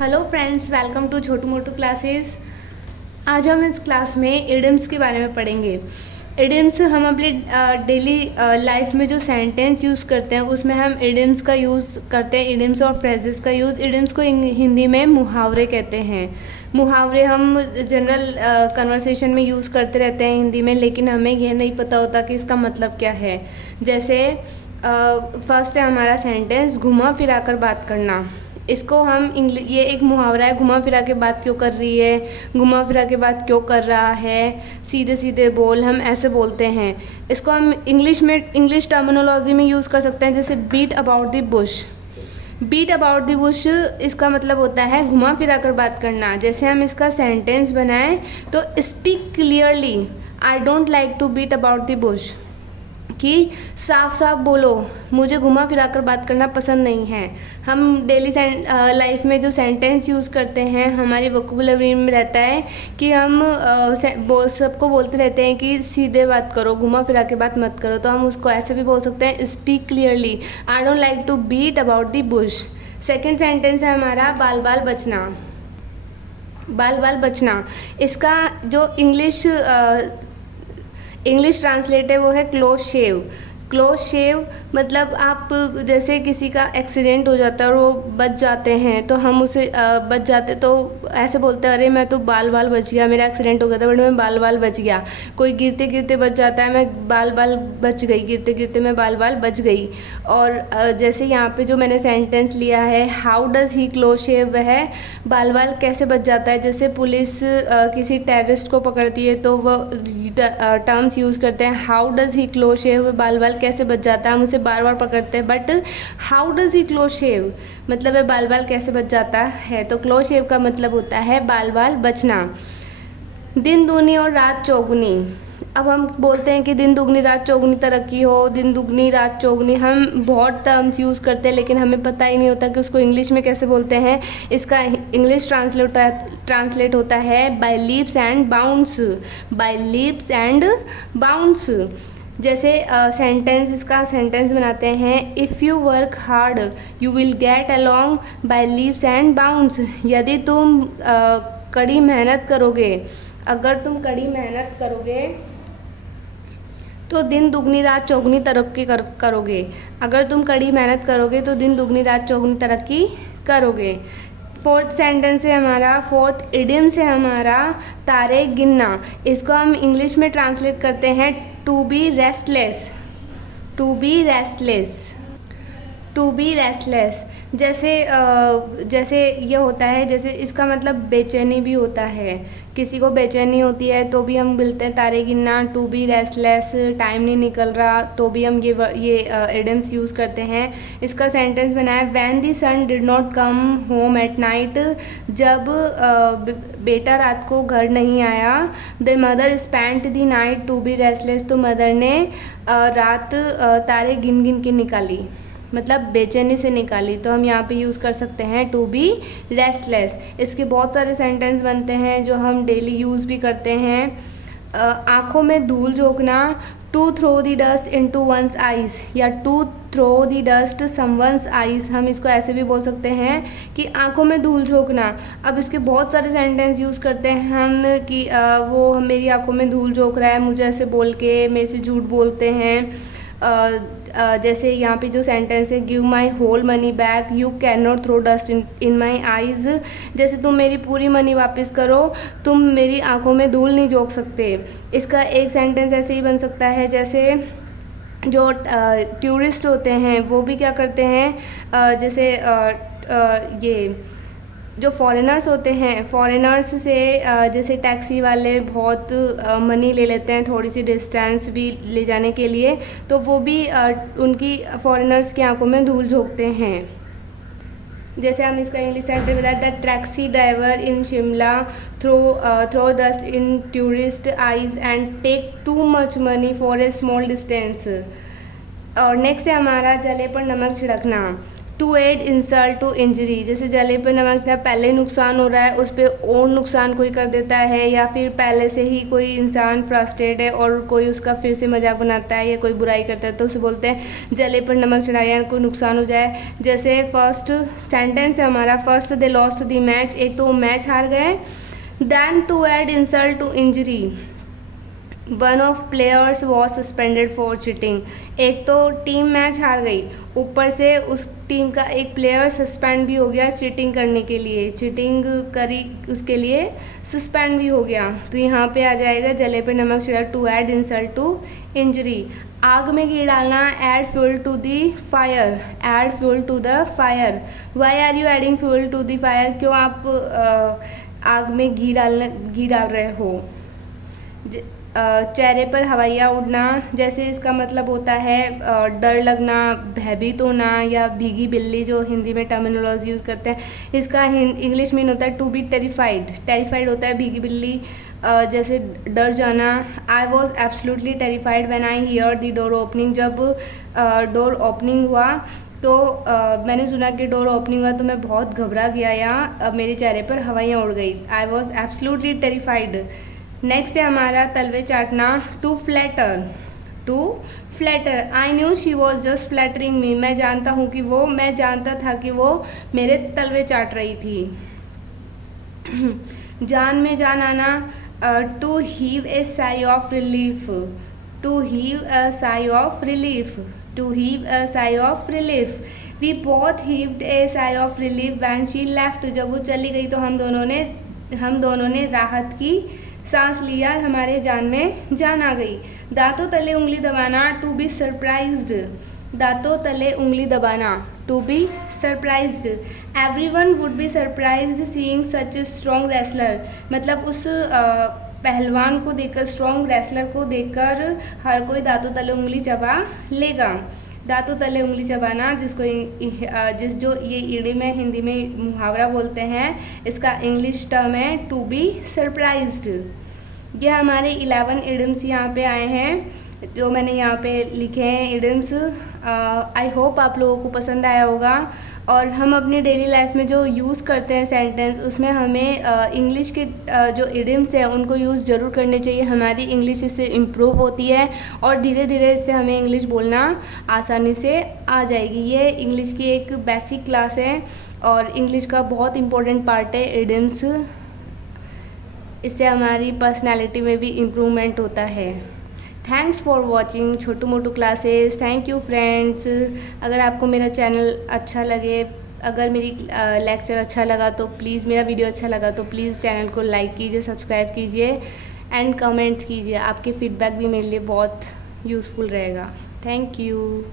Hello friends, welcome to Chhotu Motu classes. आज हम इस क्लास में इडियम्स के बारे में पढ़ेंगे। इडियम्स हम अपने डेली लाइफ में जो सेंटेंस यूज़ करते हैं उसमें हम इडियम्स का यूज़ करते हैं। इडियम्स और फ्रेजेस का यूज़, इडियम्स को हिंदी में मुहावरे कहते हैं। मुहावरे हम जनरल कन्वर्सेशन में यूज़ करते रहते हैं हिंदी में, लेकिन हमें यह नहीं पता होता कि इसका मतलब क्या है। जैसे फर्स्ट है हमारा सेंटेंस, घुमा फिरा कर बात करना। इसको हम ये एक मुहावरा है, घुमा फिरा के बात क्यों कर रही है, घुमा फिरा के बात क्यों कर रहा है, सीधे सीधे बोल, हम ऐसे बोलते हैं। इसको हम इंग्लिश टर्मिनोलॉजी में यूज़ कर सकते हैं, जैसे beat about the bush. Beat about the bush इसका मतलब होता है घुमा फिरा कर बात करना। जैसे हम इसका सेंटेंस बनाएं तो speak clearly, I don't like to beat about the bush, कि साफ साफ बोलो, मुझे घुमा फिरा कर बात करना पसंद नहीं है। हम डेली लाइफ में जो सेंटेंस यूज़ करते हैं हमारी वोकैबुलरी में रहता है कि हम सबको बोलते रहते हैं कि सीधे बात करो, घुमा फिरा के बात मत करो। तो हम उसको ऐसे भी बोल सकते हैं, speak clearly, I don't like to beat about the bush. Second sentence है हमारा बाल बाल बचना। बाल बाल बचना, इसका जो इंग्लिश ट्रांसलेट है वो है क्लोज शेव। क्लोज शेव मतलब आप जैसे किसी का एक्सीडेंट हो जाता है और वो बच जाते हैं, तो हम उसे बच जाते तो ऐसे बोलते हैं, अरे मैं तो बाल बाल बच गया, मेरा एक्सीडेंट हो गया था बट मैं बाल बाल बच गया। कोई गिरते गिरते बच जाता है, मैं बाल बाल बच गई, गिरते गिरते मैं बाल बाल बच गई। और जैसे यहाँ पे जो मैंने सेंटेंस लिया है, हाउ डज़ ही क्लोज शेव, वह है बाल बाल कैसे बच जाता है। जैसे पुलिस किसी टेररिस्ट को पकड़ती है तो वो टर्म्स यूज़ करते हैं, हाउ डज़ ही क्लोज शेव, बाल बाल कैसे बच जाता है। हम उसे बार बार पकड़ते हैं, but how does he close shave मतलब है बाल बाल कैसे बच जाता है। तो क्लोज शेव का मतलब होता है बाल बाल बचना। दिन दूनी और रात चौगुनी, अब हम बोलते हैं कि दिन दुगनी रात चौगुनी तरक्की हो, दिन दुगनी रात चौगुनी, हम बहुत टर्म्स यूज़ करते हैं लेकिन हमें पता ही नहीं होता कि उसको इंग्लिश में कैसे बोलते हैं। इसका इंग्लिश ट्रांसलेट होता है by leaps and bounds, by leaps and bounds. जैसे इसका सेंटेंस बनाते हैं, if you work hard you will get along by leaps and bounds. यदि तुम कड़ी मेहनत करोगे, अगर तुम कड़ी मेहनत करोगे तो दिन दुगनी रात चौगुनी तरक्की करोगे। अगर तुम कड़ी मेहनत करोगे तो दिन दुगनी रात चौगुनी तरक्की करोगे। फोर्थ इडियम से हमारा तारे गिनना। इसको हम इंग्लिश में ट्रांसलेट करते हैं to be restless, to be restless, to be restless. जैसे ये होता है, जैसे इसका मतलब बेचैनी भी होता है, किसी को बेचैनी होती है तो भी हम बोलते हैं तारे गिनना, टू बी रेस्टलेस, टाइम नहीं निकल रहा तो भी हम ये इडियम्स यूज़ करते हैं। इसका सेंटेंस बनाया, when the son did not come home at night, जब बेटा रात को घर नहीं आया। The mother spent the night to be restless, तो मदर ने रात तारे गिन गिन के निकाली, मतलब बेचैनी से निकाली। तो हम यहाँ पे यूज़ कर सकते हैं टू बी रेस्टलेस। इसके बहुत सारे सेंटेंस बनते हैं जो हम डेली यूज़ भी करते हैं। आँखों में धूल झोंकना, to throw the dust into one's eyes, या to throw the dust someone's eyes. हम इसको ऐसे भी बोल सकते हैं कि आँखों में धूल झोंकना। अब इसके बहुत सारे सेंटेंस यूज़ करते हैं हम कि वो मेरी आँखों में धूल झोंक रहा है, मुझे ऐसे बोल के मेरे से झूठ बोलते हैं। जैसे यहाँ पे जो सेंटेंस है, give my whole money back, you can not throw dust in my eyes. जैसे तुम मेरी पूरी मनी वापस करो, तुम मेरी आंखों में धूल नहीं झोंक सकते। इसका एक सेंटेंस ऐसे ही बन सकता है, जैसे जो टूरिस्ट होते हैं वो भी क्या करते हैं, जैसे ये जो फॉरेनर्स होते हैं, फॉरेनर्स से जैसे टैक्सी वाले बहुत मनी ले लेते हैं थोड़ी सी डिस्टेंस भी ले जाने के लिए, तो वो भी उनकी फॉरेनर्स की आंखों में धूल झोंकते हैं। जैसे हम इसका इंग्लिश सेंटेंस बताया, the taxi driver in Shimla throw dust in tourist eyes and take too much money for a small distance. और नेक्स्ट है हमारा जले पर नमक छिड़कना। To add insult to injury, जैसे जले पर नमक छिड़कना, पहले नुकसान हो रहा है उस पर और नुकसान कोई कर देता है, या फिर पहले से ही कोई इंसान फ्रस्ट्रेट है और कोई उसका फिर से मजाक बनाता है या कोई बुराई करता है तो उसे बोलते हैं जले पर नमक चढ़ाया, या कोई नुकसान हो जाए। जैसे फर्स्ट सेंटेंस है हमारा, first they lost the match, एक तो वो मैच हार गए। Then to add insult to injury, one of players was suspended for cheating, एक तो टीम मैच हार गई, ऊपर से उस टीम का एक प्लेयर सस्पेंड भी हो गया चीटिंग करने के लिए, चीटिंग करी उसके लिए सस्पेंड भी हो गया। तो यहाँ पे आ जाएगा जले पे नमक छिड़का, to add insult to injury. आग में घी डालना, add fuel to the fire, add fuel to the fire, why are you adding fuel to the fire, क्यों आप आग में घी डाल रहे हो। चेहरे पर हवाइयाँ उड़ना, जैसे इसका मतलब होता है डर लगना, भयभीत होना, या भीगी बिल्ली जो हिंदी में टर्मिनोलॉजी यूज़ करते हैं, इसका इंग्लिश मीन होता है टू बी टेरिफाइड, टेरिफाइड होता है भीगी बिल्ली, जैसे डर जाना। आई was absolutely terrified when I hear the door opening, जब डोर ओपनिंग हुआ तो मैंने सुना कि डोर ओपनिंग हुआ तो मैं बहुत घबरा गया या मेरे चेहरे पर हवाइयाँ उड़ गई। I was absolutely terrified. Next है हमारा तलवे चाटना, to flatter, to flatter, I knew she was just flattering me, मैं जानता था कि वो मेरे तलवे चाट रही थी। जान में जान आना, to heave a sigh of relief, to heave a sigh of relief, to heave a sigh of relief. We both heaved a sigh of relief when she left, जब वो चली गई तो हम दोनों ने राहत की सांस लिया, हमारे जान में जान आ गई। दांतों तले उंगली दबाना, टू बी सरप्राइज्ड, दांतों तले उंगली दबाना, to be surprised. Everyone would be surprised seeing such a strong wrestler, मतलब उस पहलवान को देखकर, स्ट्रॉन्ग रेसलर को देखकर हर कोई दांतों तले उंगली चबा लेगा। दांतों तले उंगली चबाना, जो ये इडियम है, हिंदी में मुहावरा बोलते हैं, इसका इंग्लिश टर्म है टू बी सरप्राइज्ड। ये हमारे 11 इडियम्स यहाँ पे आए हैं जो मैंने यहाँ पे लिखे हैं इडियम्स। आई होप आप लोगों को पसंद आया होगा। और हम अपनी डेली लाइफ में जो यूज़ करते हैं सेंटेंस, उसमें हमें इंग्लिश के जो इडियम्स हैं उनको यूज़ ज़रूर करने चाहिए। हमारी इंग्लिश इससे इम्प्रूव होती है और धीरे धीरे इससे हमें इंग्लिश बोलना आसानी से आ जाएगी। ये इंग्लिश की एक बेसिक क्लास है और इंग्लिश का बहुत इम्पोर्टेंट पार्ट है इडियम्स। इससे हमारी पर्सनैलिटी में भी इम्प्रूवमेंट होता है। Thanks for watching Chhotu Motu classes. Thank you friends. अगर आपको मेरा चैनल अच्छा लगे, अगर मेरी लेक्चर अच्छा लगा तो प्लीज़, मेरा वीडियो अच्छा लगा तो प्लीज़ चैनल को लाइक कीजिए, सब्सक्राइब कीजिए एंड कमेंट्स कीजिए। आपके फीडबैक भी मेरे लिए बहुत यूज़फुल रहेगा। Thank you.